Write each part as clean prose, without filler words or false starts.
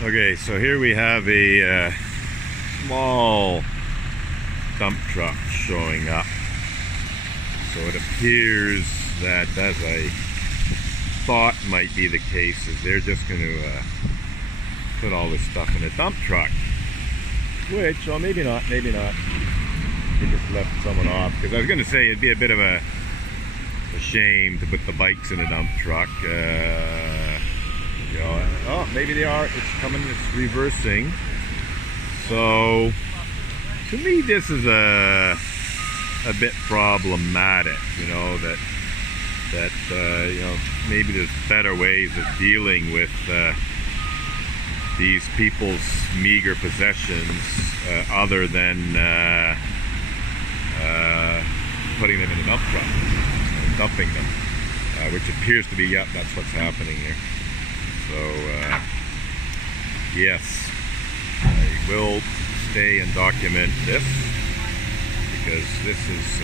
Okay, so here we have a small dump truck showing up. So it appears that, as I thought might be the case, is they're just going to put all this stuff in a dump truck. Which, well, maybe not. They just left someone off. Because I was going to say it'd be a bit of a shame to put the bikes in a dump truck. Oh, maybe they are. It's coming. It's reversing. So, to me, this is a bit problematic. Maybe there's better ways of dealing with these people's meager possessions other than putting them in a dump truck and dumping them, which appears to be, that's what's happening here. So, yes, I will stay and document this because this is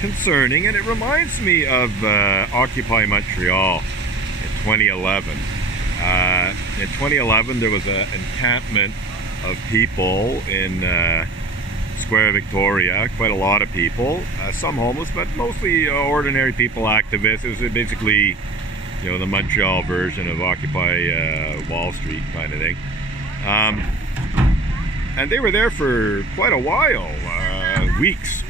concerning, and it reminds me of Occupy Montreal in 2011. In 2011, there was an encampment of people in Square Victoria, quite a lot of people, some homeless, but mostly ordinary people, activists. It was basically, the Montreal version of Occupy Wall Street kind of thing. And they were there for quite a while, weeks.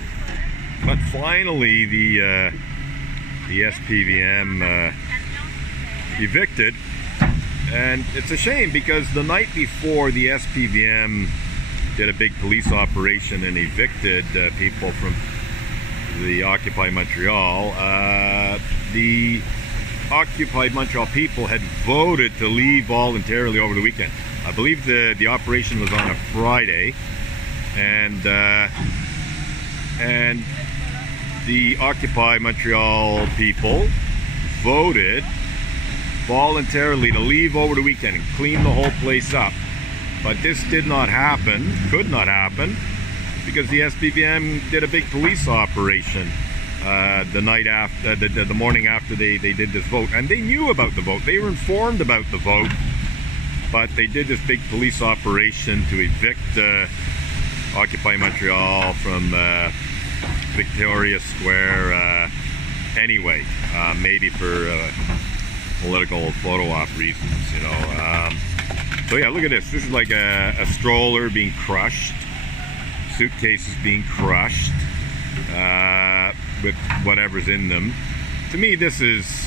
But finally, the SPVM evicted, and it's a shame because the night before the SPVM did a big police operation and evicted people from the Occupy Montreal. The Occupied Montreal people had voted to leave voluntarily over the weekend. I believe the operation was on a Friday, and the Occupy Montreal people voted voluntarily to leave over the weekend and clean the whole place up. But this did not happen, could not happen, because the SPVM did a big police operation the night after, the morning after they did this vote. And they knew about the vote, they were informed about the vote, but they did this big police operation to evict Occupy Montreal from Victoria Square anyway, maybe for political photo op reasons, So yeah, look at this. This is like a stroller being crushed, suitcases being crushed with whatever's in them. To me, this is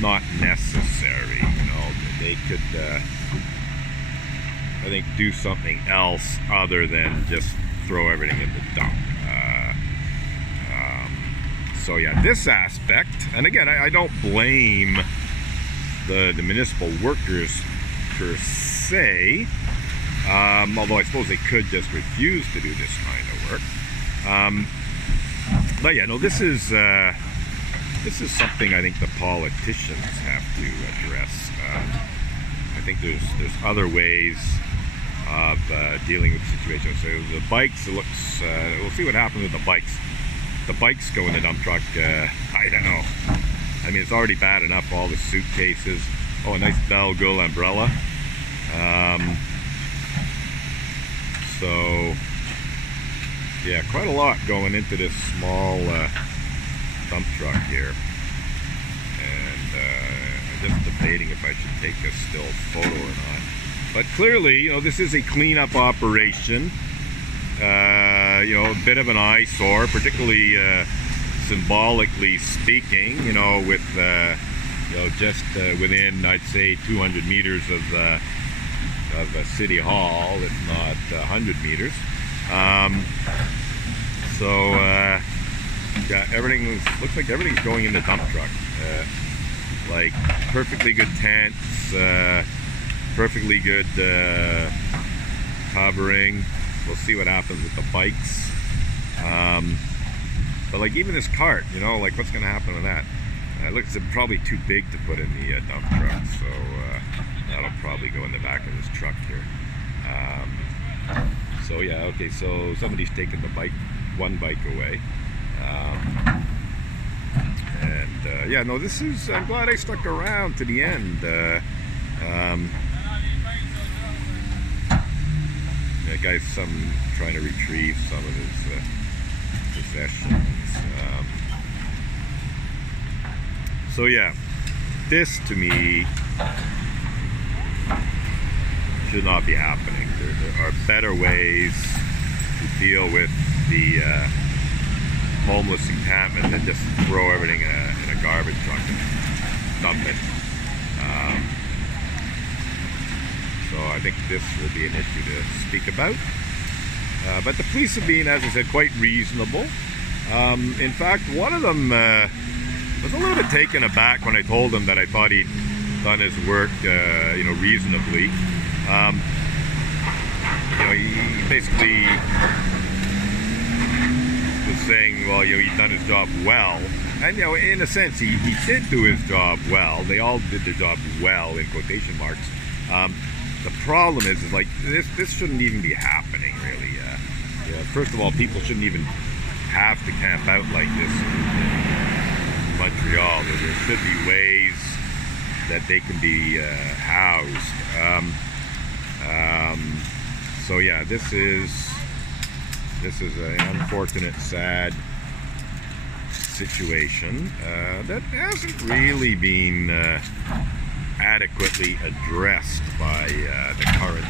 not necessary. They could, I think, do something else other than just throw everything in the dump. So yeah, this aspect, and again, I don't blame the municipal workers per se, although I suppose they could just refuse to do this kind of work. But yeah, no, this is something I think the politicians have to address. I think there's other ways of dealing with the situation. So the bikes, it looks, we'll see what happens with the bikes. The bikes go in the dump truck, I don't know. I mean, it's already bad enough, all the suitcases. Oh, a nice Belle umbrella. So, yeah, quite a lot going into this small dump truck here. And I'm just debating if I should take a still photo or not. But clearly, this is a cleanup operation. A bit of an eyesore, particularly symbolically speaking, with just within, I'd say, 200 meters of City Hall, if not 100 meters. Yeah, everything looks like everything's going in the dump truck. Like perfectly good tents, perfectly good covering. We'll see what happens with the bikes. But like even this cart, like what's going to happen with that? It looks probably too big to put in the dump truck, so that'll probably go in the back of this truck here. So yeah, okay, so somebody's taken one bike away. Yeah, no, I'm glad I stuck around to the end. The guy's trying to retrieve some of his possessions. So yeah, this to me should not be happening. There are better ways to deal with the homeless encampment than just throw everything in a garbage truck and dump it. So I think this will be an issue to speak about. But the police have been, as I said, quite reasonable. In fact, one of them was a little bit taken aback when I told him that I thought he'd done his work, reasonably. He basically was saying, well, he'd done his job well. And, in a sense, he did do his job well. They all did their job well, in quotation marks. The problem is like, this shouldn't even be happening, really. First of all, people shouldn't even have to camp out like this in Montreal. There should be ways that they can be housed. So yeah, this is an unfortunate, sad situation that hasn't really been adequately addressed by the current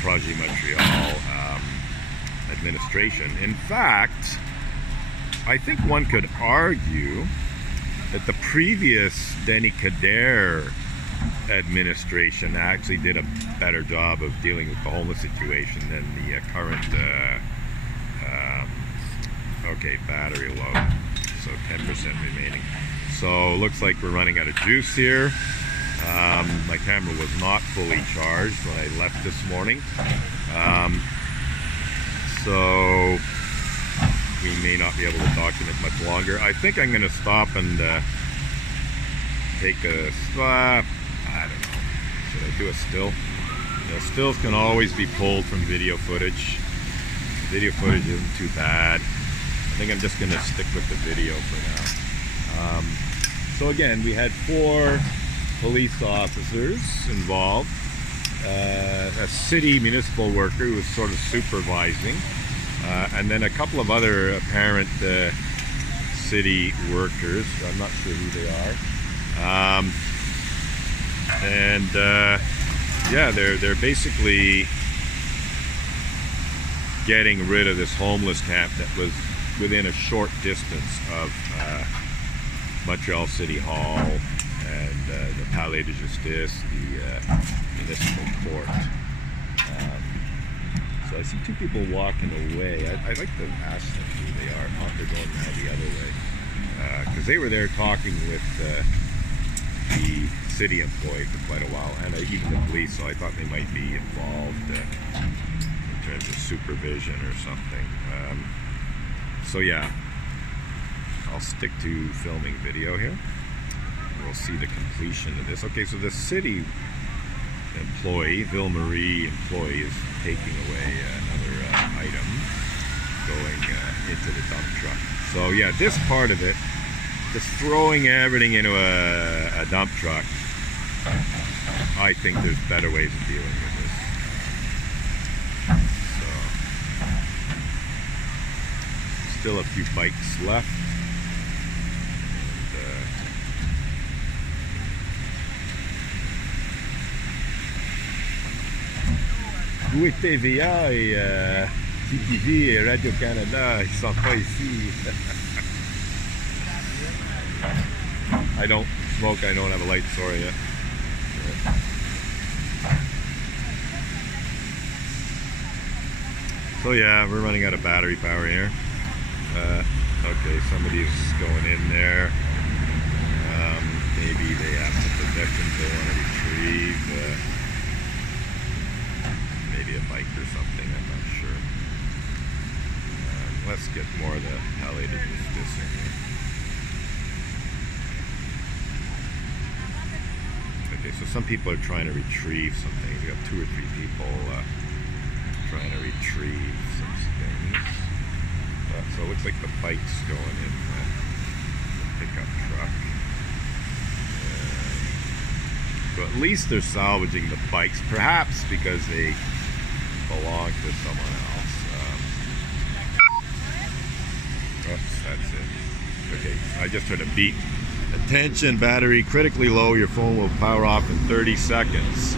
Projet Montreal administration. In fact, I think one could argue that the previous Denis Coderre administration actually did a better job of dealing with the homeless situation than the current battery low, so 10% remaining. So looks like we're running out of juice here. My camera was not fully charged when I left this morning, so we may not be able to document much longer. I think I'm going to stop and take a, I don't know, should I do a still? Stills can always be pulled from video footage. Video footage isn't too bad. I think I'm just going to stick with the video for now. So again, we had 4 police officers involved, a city municipal worker who was sort of supervising, and then a couple of other apparent city workers. I'm not sure who they are. Yeah, they're basically getting rid of this homeless camp that was within a short distance of Montreal City Hall and the Palais de Justice, the municipal court. So I see 2 people walking away. I'd like to ask them who they are. Oh, they're going now the other way. Because they were there talking with the city employee for quite a while, and even the police, so I thought they might be involved in terms of supervision or something. So yeah, I'll stick to filming video here. We'll see the completion of this. Okay, so the city employee, Ville-Marie employee, is taking away another item going into the dump truck. So yeah, this part of it, just throwing everything into a dump truck, I think there's better ways of dealing with this. So, still a few bikes left. Oui, TVA et TTV et Radio-Canada, ils sont pas ici. I don't smoke, I don't have a light, sorry. So yeah, we're running out of battery power here. Okay, somebody's going in there. Maybe they have some possessions they want to retrieve. Maybe a bike or something, I'm not sure. Let's get more of the Palais de Justice in here. Okay, so some people are trying to retrieve some things. We got 2 or 3 people trying to retrieve some things. So it looks like the bike's going in the pickup truck. So at least they're salvaging the bikes, perhaps because they belong to someone else. Oops, that's it. Okay, I just heard a beep. Attention, battery critically low. Your phone will power off in 30 seconds.